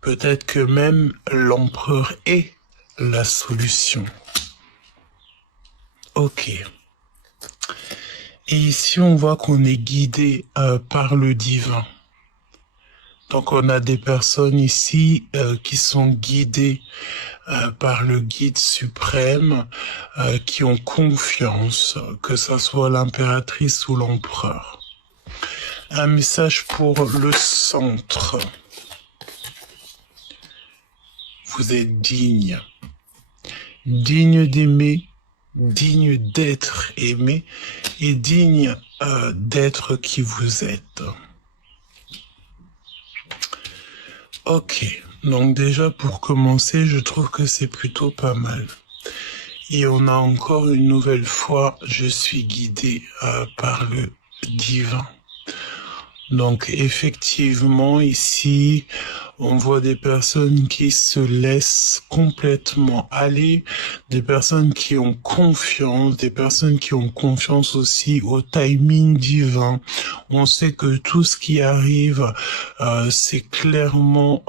Peut-être que même l'empereur est la solution. Ok. Et ici, on voit qu'on est guidé par le divin. Donc, on a des personnes ici qui sont guidées par le guide suprême, qui ont confiance, que ça soit l'impératrice ou l'empereur. Un message pour le centre. Vous êtes digne. Digne d'aimer, digne d'être aimé et digne d'être qui vous êtes. Ok, donc déjà pour commencer, je trouve que c'est plutôt pas mal. Et on a encore une nouvelle fois, je suis guidé par le divin. Donc effectivement, ici, on voit des personnes qui se laissent complètement aller, des personnes qui ont confiance, des personnes qui ont confiance aussi au timing divin. On sait que tout ce qui arrive, c'est clairement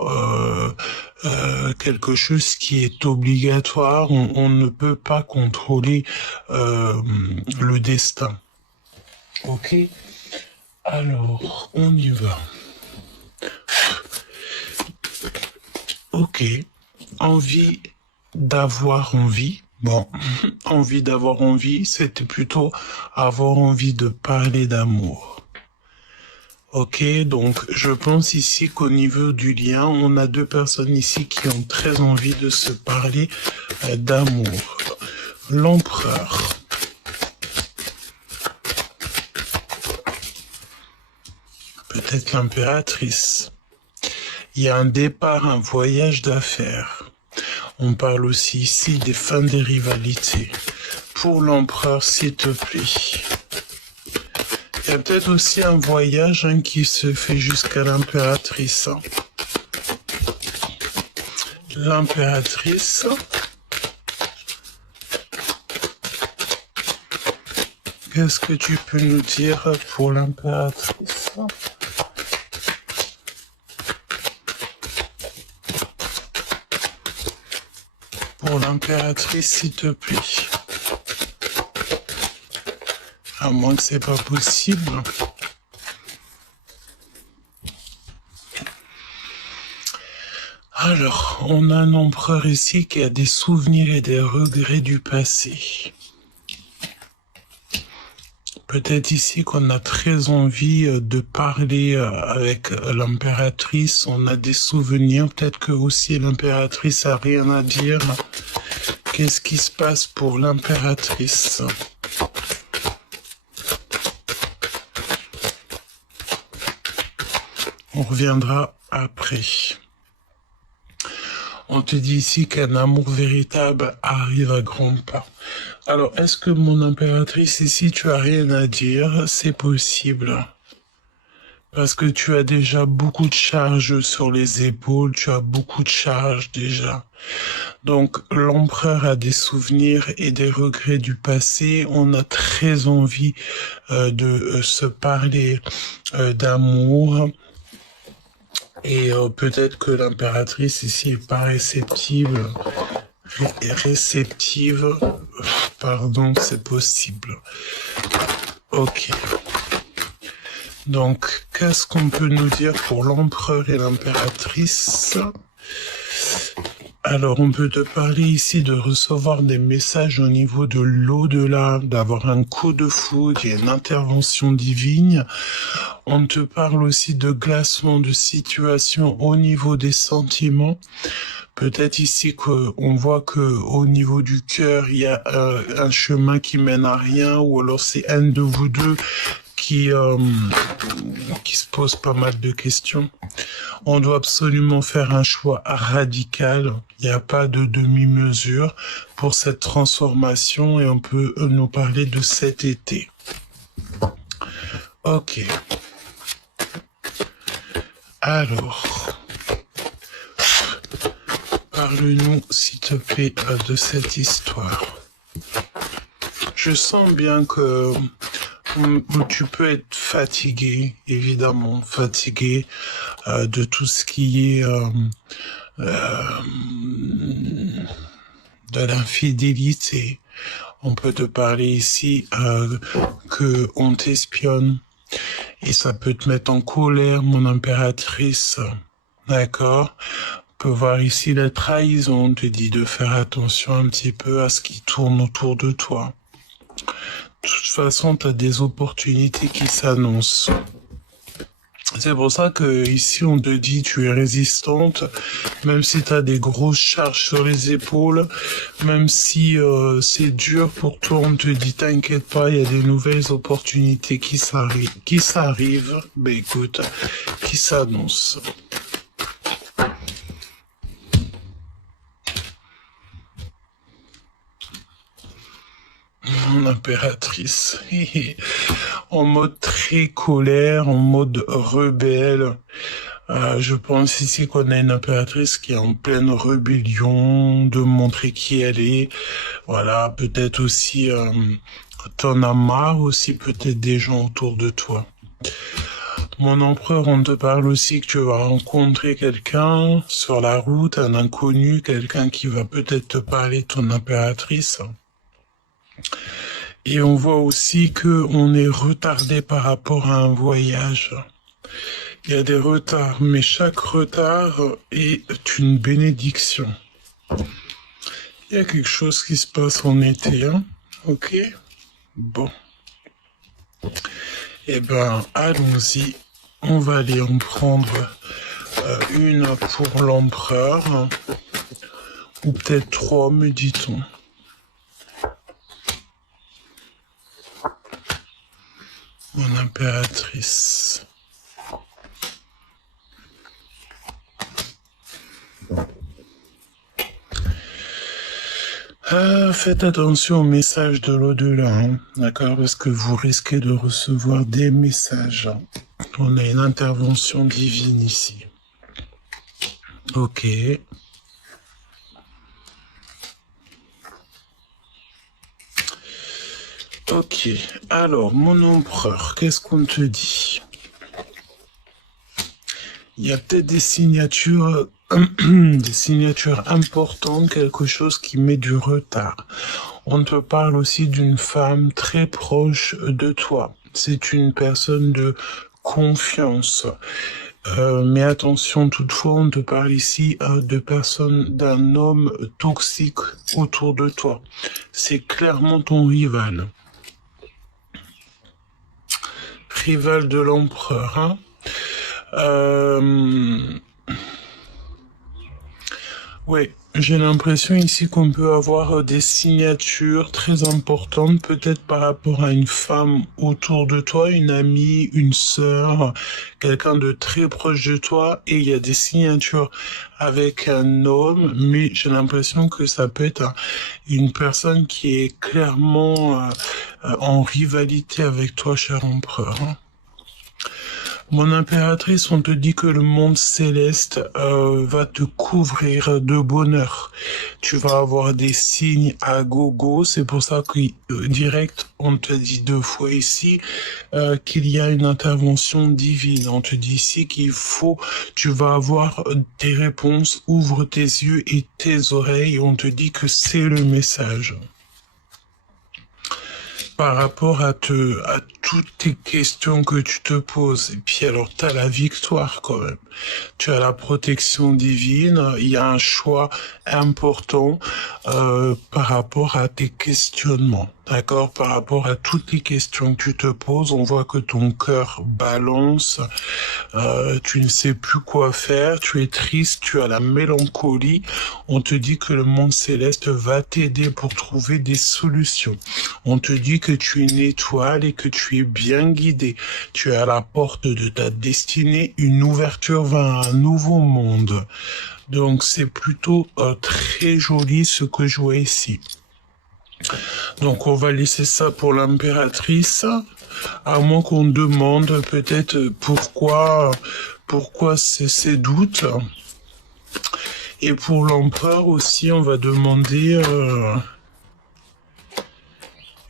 quelque chose qui est obligatoire. On ne peut pas contrôler le destin. Ok? Alors, on y va. Ok. Envie d'avoir envie. Bon, envie d'avoir envie, c'était plutôt avoir envie de parler d'amour. Ok, donc je pense ici qu'au niveau du lien, on a deux personnes ici qui ont très envie de se parler d'amour. L'empereur. Peut-être l'impératrice. Il y a un départ, un voyage d'affaires. On parle aussi ici des fins des rivalités. Pour l'empereur, s'il te plaît. Il y a peut-être aussi un voyage qui se fait jusqu'à l'impératrice. L'impératrice. Qu'est-ce que tu peux nous dire pour l'impératrice ? Pour l'impératrice, s'il te plaît. À moins que c'est pas possible. Alors, on a un empereur ici qui a des souvenirs et des regrets du passé. Peut-être ici qu'on a très envie de parler avec l'impératrice, on a des souvenirs, peut-être que aussi l'impératrice a rien à dire. Qu'est-ce qui se passe pour l'impératrice ? On reviendra après. On te dit ici qu'un amour véritable arrive à grands pas. Alors, est-ce que mon impératrice ici, tu as rien à dire? C'est possible. Parce que tu as déjà beaucoup de charges sur les épaules, tu as beaucoup de charges déjà. Donc, l'empereur a des souvenirs et des regrets du passé. On a très envie de se parler d'amour. Et peut-être que l'impératrice ici est pas réceptive. Pardon, c'est possible. Ok. Donc, qu'est-ce qu'on peut nous dire pour l'empereur et l'impératrice ? Alors, on peut te parler ici de recevoir des messages au niveau de l'au-delà, d'avoir un coup de foudre, il y a une intervention divine. On te parle aussi de glacement de situation au niveau des sentiments. Peut-être ici qu'on voit que au niveau du cœur, il y a un chemin qui mène à rien, ou alors c'est un de vous deux qui se pose pas mal de questions. On doit absolument faire un choix radical. Il n'y a pas de demi-mesure pour cette transformation et on peut nous parler de cet été. Ok. Alors, parle-nous, s'il te plaît, de cette histoire. Je sens bien que tu peux être fatigué, évidemment, fatigué de tout ce qui est de l'infidélité. On peut te parler ici que on t'espionne et ça peut te mettre en colère, mon impératrice. D'accord? On peut voir ici la trahison. On te dit de faire attention un petit peu à ce qui tourne autour de toi. De toute façon, tu as des opportunités qui s'annoncent. C'est pour ça que ici on te dit tu es résistante, même si tu as des grosses charges sur les épaules, même si c'est dur pour toi, on te dit t'inquiète pas, il y a des nouvelles opportunités qui s'arrivent, ben écoute, qui s'annoncent. Mon impératrice, en mode très colère, en mode rebelle. Je pense ici qu'on a une impératrice qui est en pleine rébellion, de montrer qui elle est. Voilà, peut-être aussi, t'en as marre aussi peut-être des gens autour de toi. Mon empereur, on te parle aussi que tu vas rencontrer quelqu'un sur la route, un inconnu, quelqu'un qui va peut-être te parler de ton impératrice. Et on voit aussi que on est retardé par rapport à un voyage. Il y a des retards, mais chaque retard est une bénédiction. Il y a quelque chose qui se passe en été, hein? Ok? Bon. Eh ben, allons-y. On va aller en prendre une pour l'empereur. Ou peut-être 3, me dit-on. Mon impératrice. Faites attention aux messages de l'au-delà, hein, d'accord, parce que vous risquez de recevoir des messages. On a une intervention divine ici. Ok. Ok, alors, mon empereur, qu'est-ce qu'on te dit? Il y a peut-être des signatures, des signatures importantes, quelque chose qui met du retard. On te parle aussi d'une femme très proche de toi. C'est une personne de confiance. Mais attention, toutefois, on te parle ici d'un homme toxique autour de toi. C'est clairement ton rival. Rival de l'empereur, hein. Ouais, j'ai l'impression ici qu'on peut avoir des signatures très importantes, peut-être par rapport à une femme autour de toi, une amie, une sœur, quelqu'un de très proche de toi, et il y a des signatures avec un homme, mais j'ai l'impression que ça peut être une personne qui est clairement en rivalité avec toi, cher empereur, hein. Mon impératrice, on te dit que le monde céleste va te couvrir de bonheur. Tu vas avoir des signes à gogo. C'est pour ça que direct, on te dit 2 fois ici qu'il y a une intervention divine. On te dit ici tu vas avoir tes réponses. Ouvre tes yeux et tes oreilles. On te dit que c'est le message. Par rapport à toutes tes questions que tu te poses. Et puis alors, tu as la victoire quand même. Tu as la protection divine. Il y a un choix important par rapport à tes questionnements. D'accord? Par rapport à toutes les questions que tu te poses, on voit que ton cœur balance. Tu ne sais plus quoi faire. Tu es triste. Tu as la mélancolie. On te dit que le monde céleste va t'aider pour trouver des solutions. On te dit que tu es une étoile et que tu es bien guidé. Tu es à la porte de ta destinée, une ouverture vers un nouveau monde. Donc c'est plutôt très joli ce que je vois ici. Donc on va laisser ça pour l'impératrice, à moins qu'on demande peut-être pourquoi ces doutes. Et pour l'empereur aussi, on va demander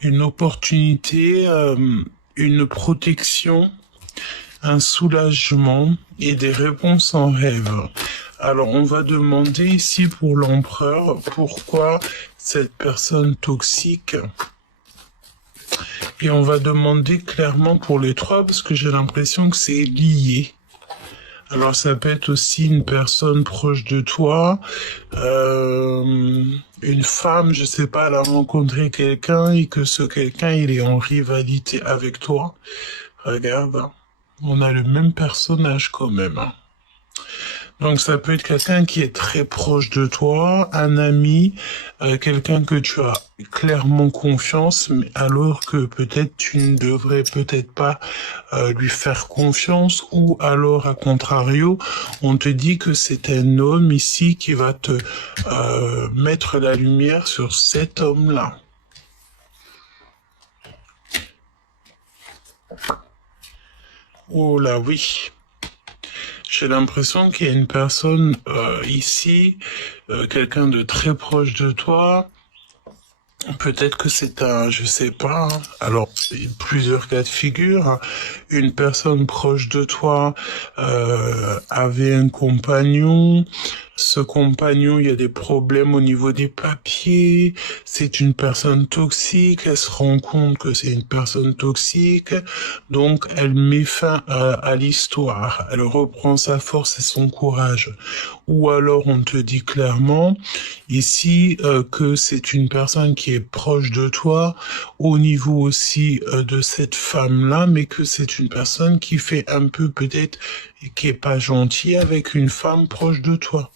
une opportunité, une protection, un soulagement et des réponses en rêve. Alors, on va demander ici pour l'empereur, pourquoi cette personne toxique. Et on va demander clairement pour les trois, parce que j'ai l'impression que c'est lié. Alors, ça peut être aussi une personne proche de toi, une femme, je sais pas, elle a rencontré quelqu'un et que ce quelqu'un, il est en rivalité avec toi. Regarde, on a le même personnage quand même. Donc ça peut être quelqu'un qui est très proche de toi, un ami, quelqu'un que tu as clairement confiance, mais alors que peut-être tu ne devrais peut-être pas lui faire confiance, ou alors à contrario, on te dit que c'est un homme ici qui va te mettre la lumière sur cet homme-là. Oh là oui. J'ai l'impression qu'il y a une personne ici, quelqu'un de très proche de toi. Peut-être que c'est un, je sais pas. Alors, plusieurs cas de figure. Une personne proche de toi avait un compagnon. Ce compagnon, il y a des problèmes au niveau des papiers. C'est une personne toxique. Elle se rend compte que c'est une personne toxique. Donc, elle met fin à l'histoire. Elle reprend sa force et son courage. Ou alors, on te dit clairement ici que c'est une personne qui est proche de toi, au niveau aussi de cette femme-là, mais que c'est une personne qui fait un peu peut-être, qui est pas gentille avec une femme proche de toi.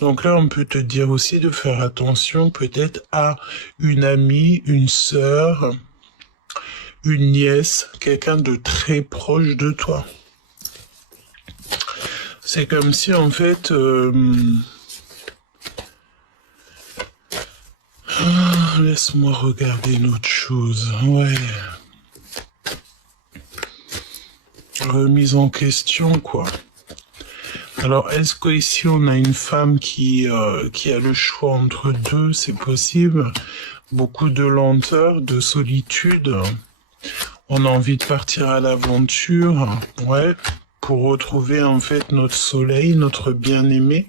Donc là, on peut te dire aussi de faire attention peut-être à une amie, une sœur, une nièce, quelqu'un de très proche de toi. C'est comme si en fait... laisse-moi regarder une autre chose. Ouais. Remise en question, quoi. Alors, est-ce qu'ici, on a une femme qui a le choix entre deux? C'est possible. Beaucoup de lenteur, de solitude. On a envie de partir à l'aventure. Ouais. Pour retrouver, en fait, notre soleil, notre bien-aimé.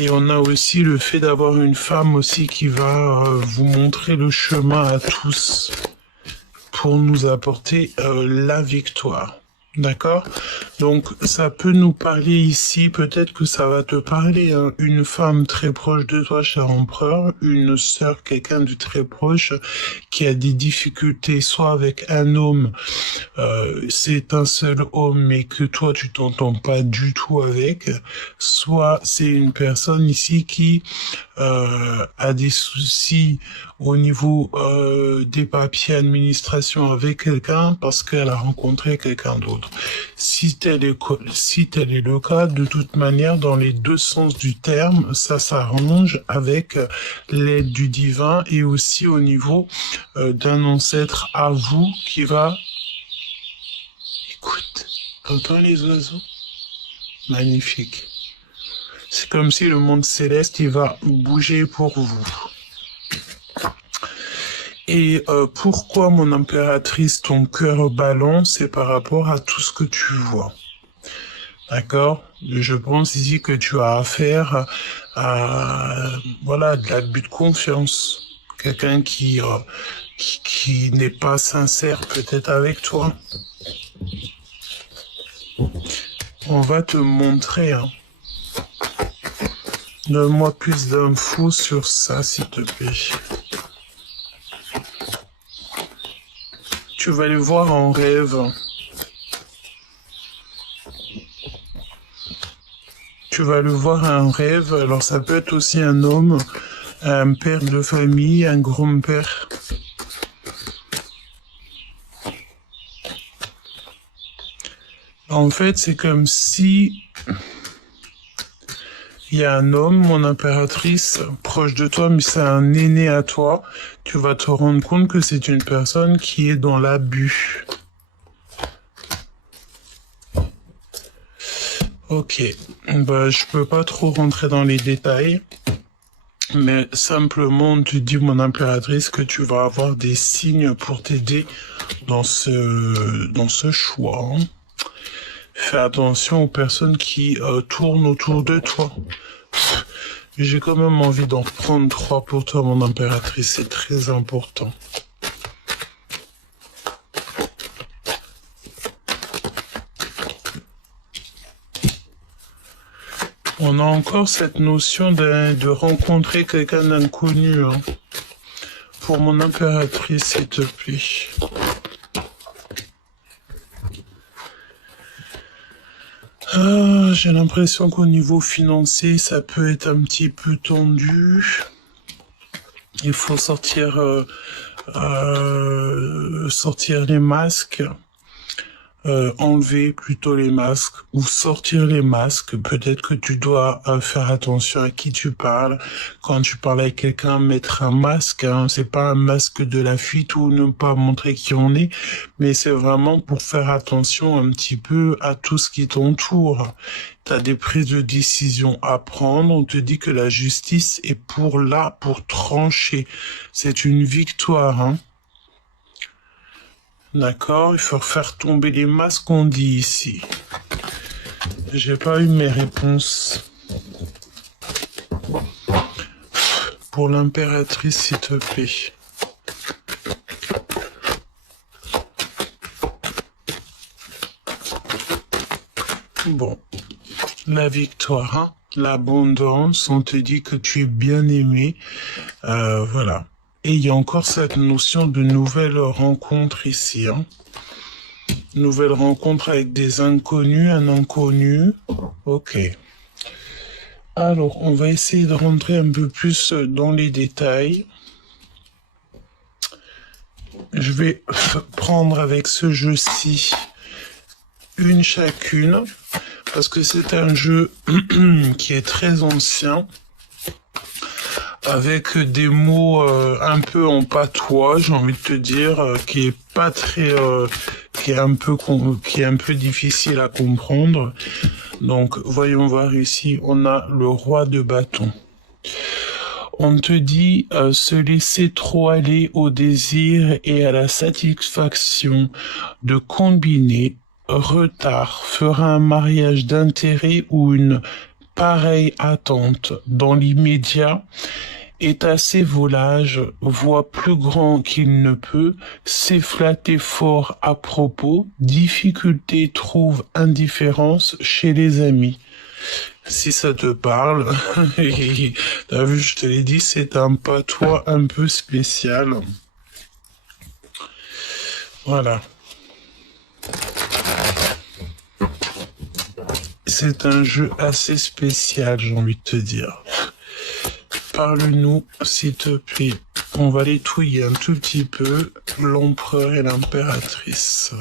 Et on a aussi le fait d'avoir une femme aussi qui va vous montrer le chemin à tous pour nous apporter la victoire. D'accord? Donc, ça peut nous parler ici, peut-être que ça va te parler, hein, une femme très proche de toi, cher empereur, une sœur, quelqu'un de très proche, qui a des difficultés, soit avec un homme, c'est un seul homme, mais que toi, tu t'entends pas du tout avec, soit c'est une personne ici qui a des soucis au niveau des papiers administration avec quelqu'un parce qu'elle a rencontré quelqu'un d'autre. Si tel est le cas, de toute manière, dans les deux sens du terme, ça s'arrange avec l'aide du divin et aussi au niveau d'un ancêtre à vous qui va... Écoute, t'entends les oiseaux? Magnifique. C'est comme si le monde céleste, il va bouger pour vous. Et pourquoi, mon impératrice, ton cœur balance, c'est par rapport à tout ce que tu vois. D'accord? Je pense ici que tu as affaire à, voilà, de l'abus de confiance. Quelqu'un qui n'est pas sincère peut-être avec toi. On va te montrer, hein. Donne-moi plus d'infos sur ça, s'il te plaît. Tu vas les voir en rêve. Tu vas le voir en rêve. Alors ça peut être aussi un homme, un père de famille, un grand-père. En fait, c'est comme si il y a un homme, mon impératrice, proche de toi, mais c'est un aîné à toi. Tu vas te rendre compte que c'est une personne qui est dans l'abus. Ok, bah, je peux pas trop rentrer dans les détails, mais simplement on te dit, mon impératrice, que tu vas avoir des signes pour t'aider dans ce choix. Hein. fais attention aux personnes qui tournent autour de toi. J'ai quand même envie d'en prendre 3 pour toi, mon impératrice, c'est très important. On a encore cette notion de rencontrer quelqu'un d'inconnu. Hein. Pour mon impératrice, s'il te plaît. J'ai l'impression qu'au niveau financier, ça peut être un petit peu tendu. Il faut sortir les masques. Enlever plutôt les masques ou sortir les masques. Peut-être que tu dois faire attention à qui tu parles. Quand tu parles avec quelqu'un, mettre un masque, hein, c'est pas un masque de la fuite ou ne pas montrer qui on est, mais c'est vraiment pour faire attention un petit peu à tout ce qui t'entoure. Tu as des prises de décision à prendre. On te dit que la justice est pour trancher. C'est une victoire, hein. D'accord, il faut faire tomber les masques qu'on dit ici. J'ai pas eu mes réponses. Pour l'impératrice, s'il te plaît. Bon, la victoire, hein, l'abondance, on te dit que tu es bien aimé. Voilà. Et il y a encore cette notion de nouvelle rencontre ici. Hein. Nouvelle rencontre avec des inconnus, un inconnu. Ok. Alors, on va essayer de rentrer un peu plus dans les détails. Je vais prendre avec ce jeu-ci une chacune, parce que c'est un jeu qui est très ancien, avec des mots un peu en patois, j'ai envie de te dire, qui est pas très, qui est un peu difficile à comprendre. Donc, voyons voir ici, on a le roi de bâton. On te dit se laisser trop aller au désir et à la satisfaction de combiner retard fera un mariage d'intérêt ou une pareille attente dans l'immédiat est assez volage, voit plus grand qu'il ne peut, s'est flatté fort à propos, difficulté trouve indifférence chez les amis. Si ça te parle, t'as vu, je te l'ai dit, c'est un patois un peu spécial. Voilà. C'est un jeu assez spécial, j'ai envie de te dire. Parle-nous, s'il te plaît. On va les touiller un tout petit peu, l'empereur et l'impératrice.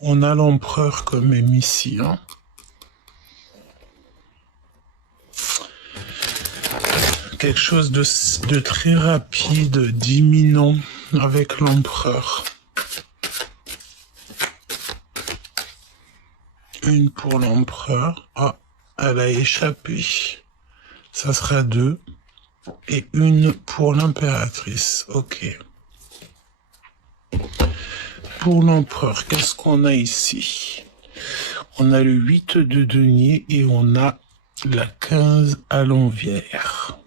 On a l'empereur quand même ici, hein. Quelque chose de très rapide, d'imminent avec l'empereur. Une pour l'empereur. Ah, elle a échappé. Ça sera 2. Et une pour l'impératrice. Ok. Pour l'empereur, qu'est-ce qu'on a ici? On a le 8 de denier et on a la 15 à l'envers.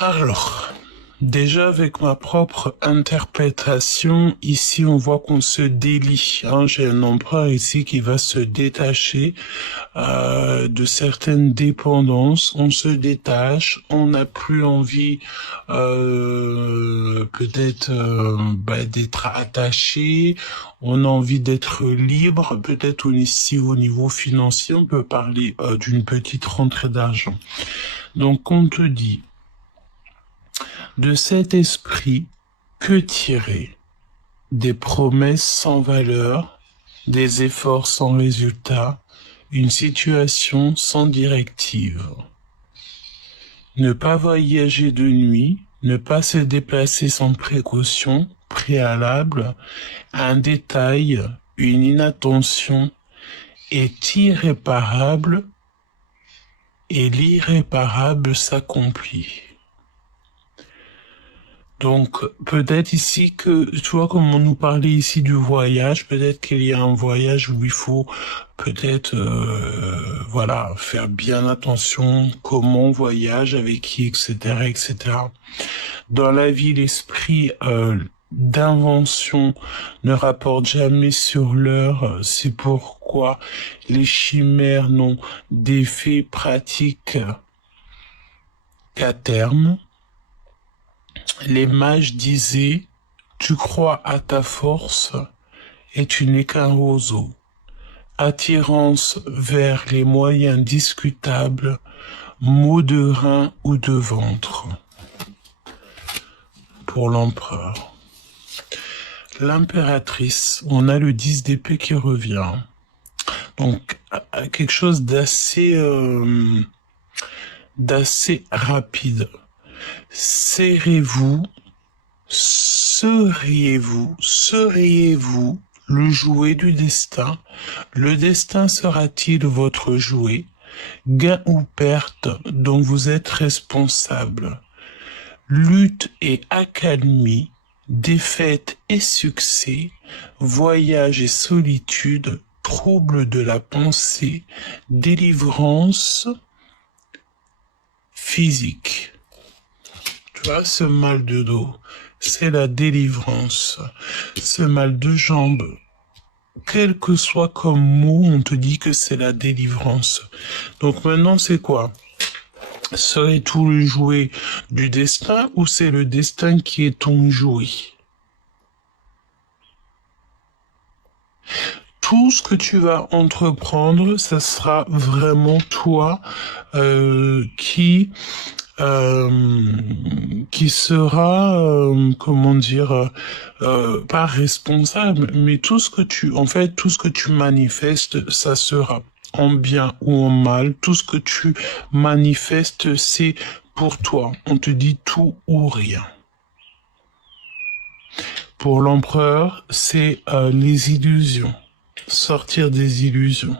Alors, déjà avec ma propre interprétation, ici on voit qu'on se délie. Hein. J'ai un empereur ici qui va se détacher de certaines dépendances. On se détache, on n'a plus envie peut-être d'être attaché, on a envie d'être libre. Peut-être ici au niveau financier, on peut parler d'une petite rentrée d'argent. Donc on te dit, de cet esprit, que tirer? Des promesses sans valeur, des efforts sans résultat, une situation sans directive. Ne pas voyager de nuit, ne pas se déplacer sans précaution préalable, un détail, une inattention est irréparable et l'irréparable s'accomplit. Donc, peut-être ici que, tu vois, comme on nous parlait ici du voyage, peut-être qu'il y a un voyage où il faut peut-être, voilà, faire bien attention comment on voyage, avec qui, etc., etc. Dans la vie, l'esprit d'invention ne rapporte jamais sur l'heure. C'est pourquoi les chimères n'ont d'effet pratique qu'à terme. Les mages disaient, tu crois à ta force et tu n'es qu'un roseau. Attirance vers les moyens discutables, maux de rein ou de ventre. Pour l'empereur. L'impératrice, on a le 10 d'épée qui revient. Donc, quelque chose d'assez rapide. Seriez-vous le jouet du destin? Le destin sera-t-il votre jouet? Gain ou perte dont vous êtes responsable? Lutte et accalmie, défaite et succès, voyage et solitude, trouble de la pensée, délivrance physique. Tu vois, ce mal de dos, c'est la délivrance. Ce mal de jambes, quel que soit comme mot, on te dit que c'est la délivrance. Donc maintenant, c'est quoi? Serait tout le jouet du destin ou c'est le destin qui est ton jouet? Tout ce que tu vas entreprendre, ça sera vraiment toi qui sera, comment dire, pas responsable, mais tout ce que tout ce que tu manifestes, ça sera en bien ou en mal. Tout ce que tu manifestes, c'est pour toi. On te dit tout ou rien. Pour l'empereur, c'est les illusions. Sortir des illusions.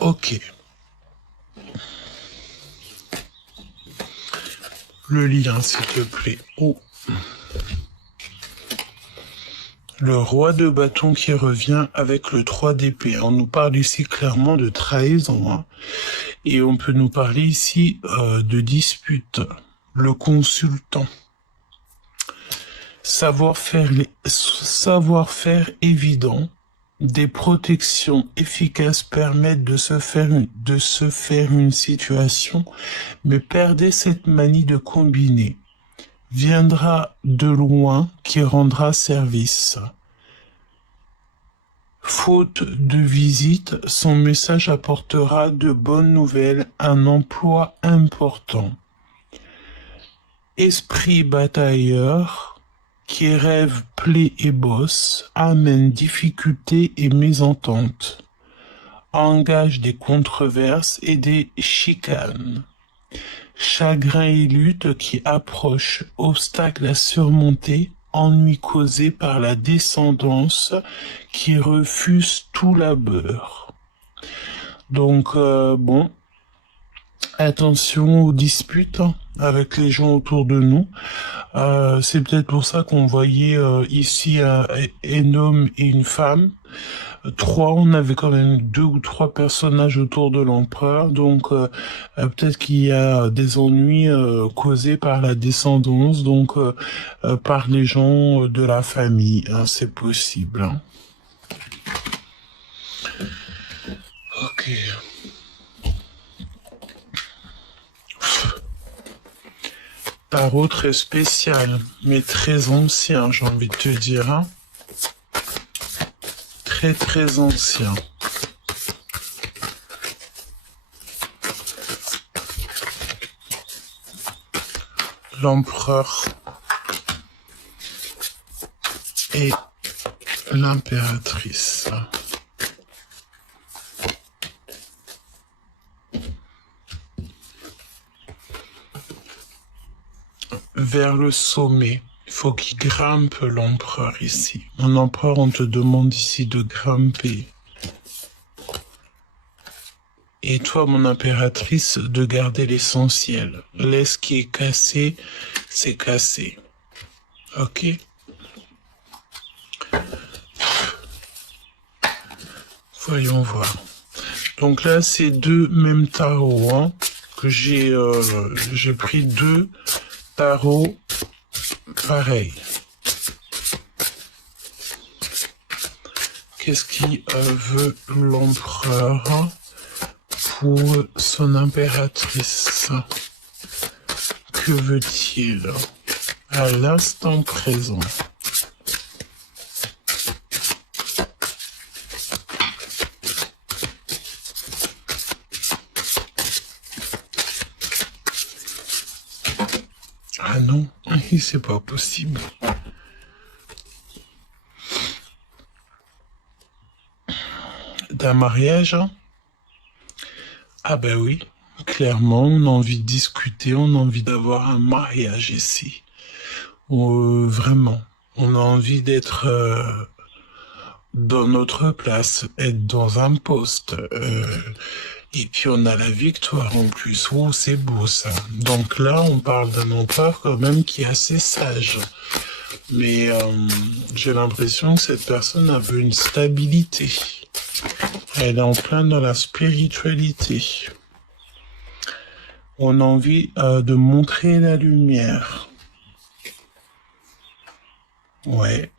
Ok. Le lien, s'il te plaît. Oh. Le roi de bâton qui revient avec le 3 d'épée. On nous parle ici clairement de trahison. Hein. Et on peut nous parler ici de dispute. Le consultant. Savoir-faire évident. Des protections efficaces permettent de se faire une situation, mais perdez cette manie de combiner. Viendra de loin qui rendra service. Faute de visite, son message apportera de bonnes nouvelles, un emploi important. Esprit batailleur, qui rêve, plaie et bosse, amène difficultés et mésententes, engage des controverses et des chicanes. Chagrin et lutte qui approchent, obstacles à surmonter, ennuis causés par la descendance qui refuse tout labeur. Donc, bon, attention aux disputes avec les gens autour de nous. C'est peut-être pour ça qu'on voyait ici un homme et une femme. On avait quand même 2 ou 3 personnages autour de l'empereur, donc peut-être qu'il y a des ennuis causés par la descendance, donc par les gens de la famille, hein, c'est possible. Hein. Ok. Tarot très spécial, mais très ancien, j'ai envie de te dire. Hein. Très très ancien. L'empereur et l'impératrice. Vers le sommet. Il faut qu'il grimpe l'empereur ici. Un empereur, on te demande ici de grimper. Et toi, mon impératrice, de garder l'essentiel. Laisse ce qui est cassé, c'est cassé. Ok? Voyons voir. Donc là, c'est deux mêmes tarots, hein, que j'ai pris deux tarots pareils. Qu'est-ce qui veut l'empereur pour son impératrice? Que veut-il à l'instant présent? Ah non, c'est pas possible. D'un mariage? Ah ben oui, clairement, on a envie de discuter, on a envie d'avoir un mariage ici. Vraiment, on a envie d'être dans notre place, être dans un poste. Et puis on a la victoire en plus. Oh, c'est beau ça. Donc là, on parle d'un empereur quand même qui est assez sage. Mais j'ai l'impression que cette personne a un peu une stabilité. Elle est en plein dans la spiritualité. On a envie de montrer la lumière. Ouais.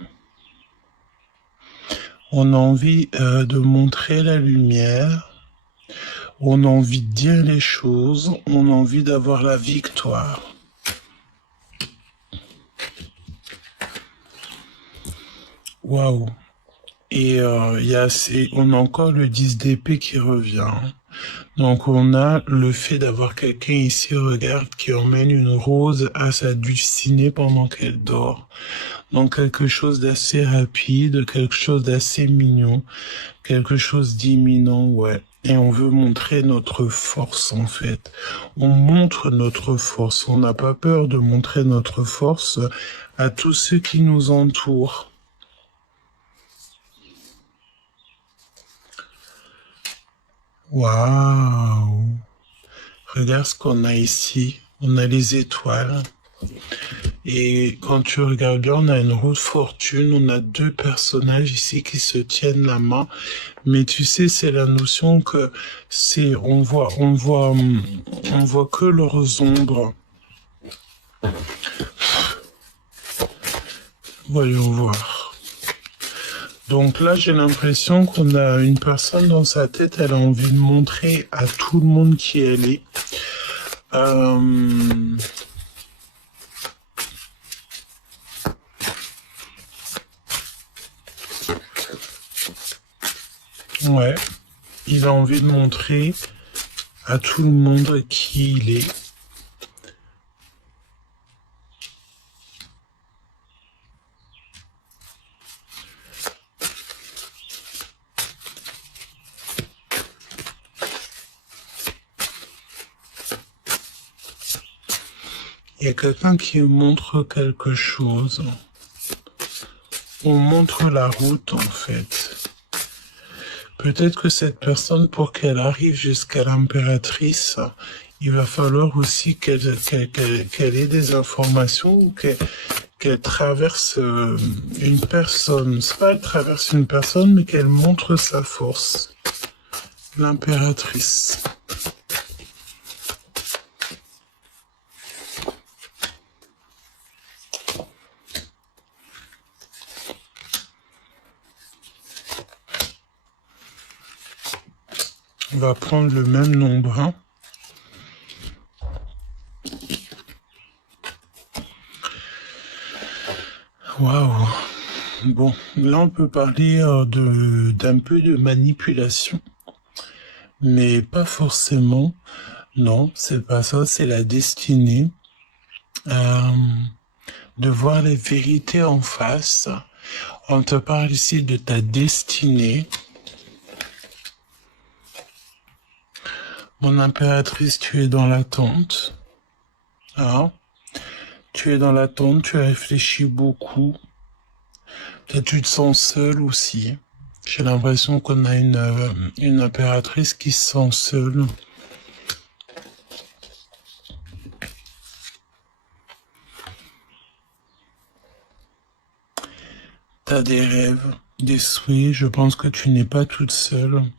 On a envie de montrer la lumière. On a envie de dire les choses. On a envie d'avoir la victoire. Waouh. Et on a encore le 10 d'épée qui revient. Donc on a le fait d'avoir quelqu'un ici, regarde, qui emmène une rose à sa dulcinée pendant qu'elle dort. Donc quelque chose d'assez rapide, quelque chose d'assez mignon, quelque chose d'imminent, ouais. Et on veut montrer notre force en fait. On montre notre force. On n'a pas peur de montrer notre force à tous ceux qui nous entourent. Waouh! Regarde ce qu'on a ici. On a les étoiles. Et quand tu regardes bien, on a une roue de fortune. On a deux personnages ici qui se tiennent la main. Mais tu sais, c'est la notion que on voit que leurs ombres. Voyons voir. Donc là, j'ai l'impression qu'on a une personne dans sa tête, elle a envie de montrer à tout le monde qui elle est. Ouais, il a envie de montrer à tout le monde qui il est. Il y a quelqu'un qui montre quelque chose. On montre la route en fait. Peut-être que cette personne, pour qu'elle arrive jusqu'à l'impératrice, il va falloir aussi qu'elle ait des informations ou qu'elle traverse une personne. C'est pas qu'elle traverse une personne, mais qu'elle montre sa force. L'impératrice. On va prendre le même nombre. Hein. Waouh. Bon, là on peut parler d'un peu de manipulation. Mais pas forcément. Non, c'est pas ça, c'est la destinée. De voir les vérités en face. On te parle ici de ta destinée. Mon impératrice, tu es dans l'attente. Hein? Tu es dans l'attente, tu réfléchis beaucoup. Peut-être tu te sens seul aussi. J'ai l'impression qu'on a une impératrice qui se sent seule. T'as des rêves, des souhaits, je pense que tu n'es pas toute seule.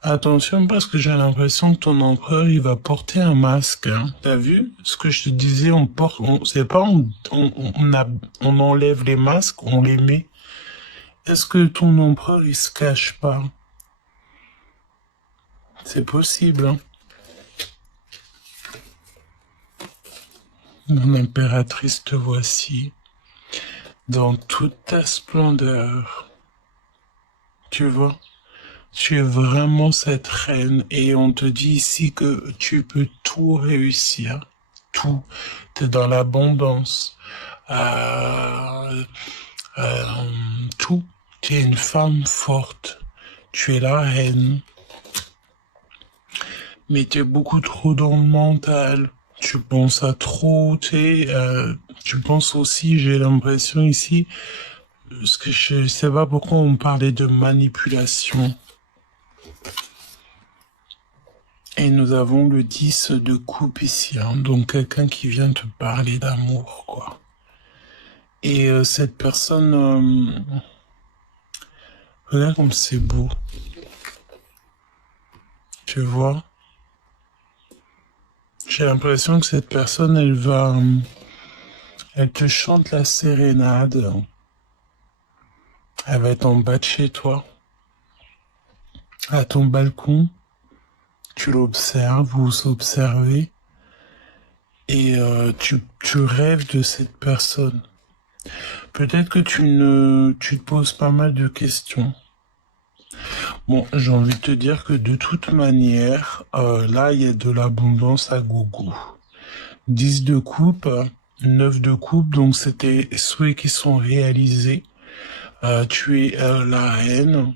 Attention parce que j'ai l'impression que ton empereur il va porter un masque. Hein. T'as vu ce que je te disais, c'est pas on enlève les masques, on les met. Est-ce que ton empereur il se cache pas? C'est possible. Hein. Mon impératrice, te voici dans toute ta splendeur. Tu vois? Tu es vraiment cette reine et on te dit ici que tu peux tout réussir. Tout. Tu es dans l'abondance. Euh, tout. Tu es une femme forte. Tu es la reine. Mais tu es beaucoup trop dans le mental. Tu penses à trop. Tu penses aussi, j'ai l'impression ici, parce que je sais pas pourquoi on parlait de manipulation. Et nous avons le 10 de coupe ici, hein, donc quelqu'un qui vient te parler d'amour, quoi. Et cette personne, regarde comme c'est beau. Tu vois? J'ai l'impression que cette personne, elle te chante la sérénade. Elle va être en bas de chez toi, à ton balcon. Tu l'observes, vous vous observez, et tu rêves de cette personne. Peut-être que tu te poses pas mal de questions. Bon, j'ai envie de te dire que de toute manière, là, il y a de l'abondance à gogo. 10 de coupe, 9 de coupe, donc c'était souhaits qui sont réalisés. Tu es la reine.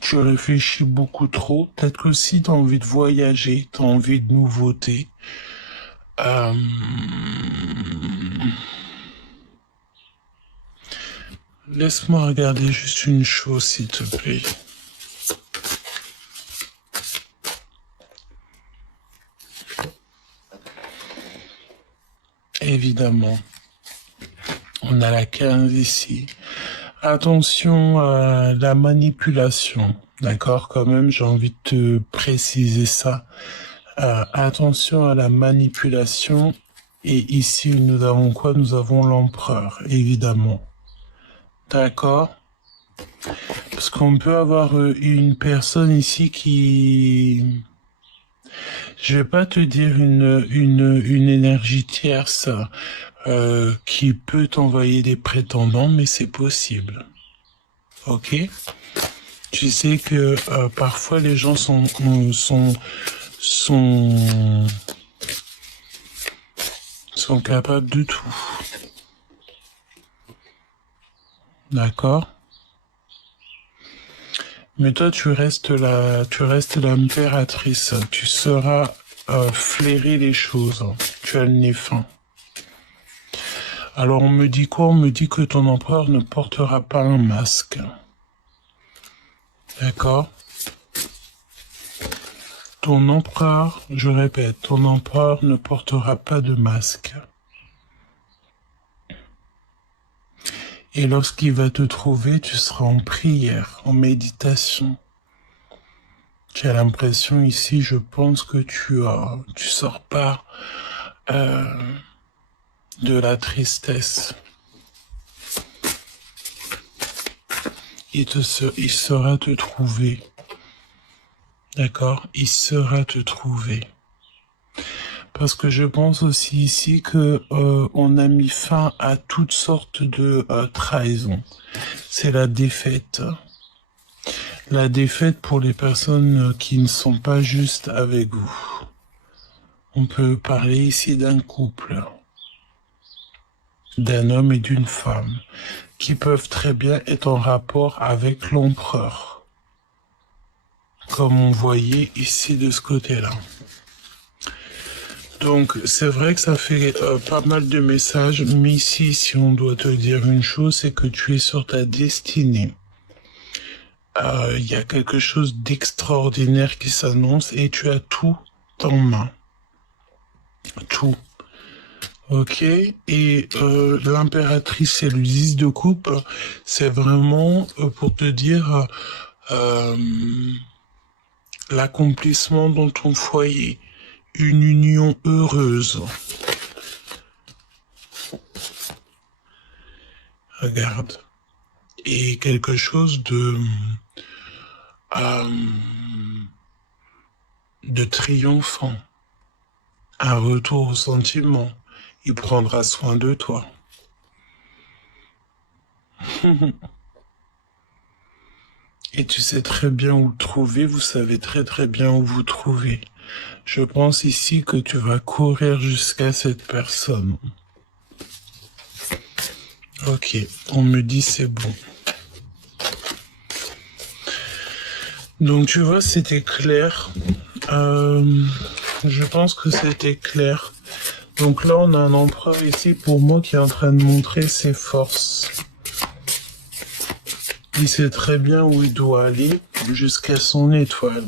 Tu réfléchis beaucoup trop. Peut-être que si tu as envie de voyager, tu as envie de nouveautés. Laisse-moi regarder juste une chose, s'il te plaît. Évidemment. On a la 15 ici. Attention à la manipulation. D'accord, quand même, j'ai envie de te préciser ça. Attention à la manipulation. Et ici, nous avons quoi? Nous avons l'empereur, évidemment. D'accord? Parce qu'on peut avoir une personne ici qui... Je vais pas te dire une énergie tierce qui peut t'envoyer des prétendants, mais c'est possible. Ok? Tu sais que parfois les gens sont capables de tout. D'accord? Mais toi, tu restes l'impératrice. Tu sauras flairer les choses. Tu as le nez fin. Alors on me dit quoi? On me dit que ton empereur ne portera pas un masque. D'accord? Ton empereur, je répète, ton empereur ne portera pas de masque. Et lorsqu'il va te trouver, tu seras en prière, en méditation. J'ai l'impression ici, je pense que tu sors pas de la tristesse. Il saura te trouver. D'accord? Il saura te trouver. Parce que je pense aussi ici que on a mis fin à toutes sortes de trahisons. C'est la défaite. La défaite pour les personnes qui ne sont pas justes avec vous. On peut parler ici d'un couple, d'un homme et d'une femme, qui peuvent très bien être en rapport avec l'empereur, comme on voyait ici de ce côté-là. Donc, c'est vrai que ça fait pas mal de messages, mais ici, si on doit te dire une chose, c'est que tu es sur ta destinée. Il y a quelque chose d'extraordinaire qui s'annonce et tu as tout en main. Tout. Ok. Et l'impératrice et le 10 de coupe, c'est vraiment pour te dire euh, l'accomplissement dans ton foyer. Une union heureuse. Regarde. Et quelque chose de triomphant. Un retour au sentiment. Il prendra soin de toi. Et tu sais très bien où le trouver, vous savez très très bien où vous trouver. Je pense ici que tu vas courir jusqu'à cette personne. Ok, on me dit c'est bon. Donc tu vois, c'était clair. Je pense que c'était clair. Donc là, on a un empereur ici pour moi qui est en train de montrer ses forces. Il sait très bien où il doit aller jusqu'à son étoile.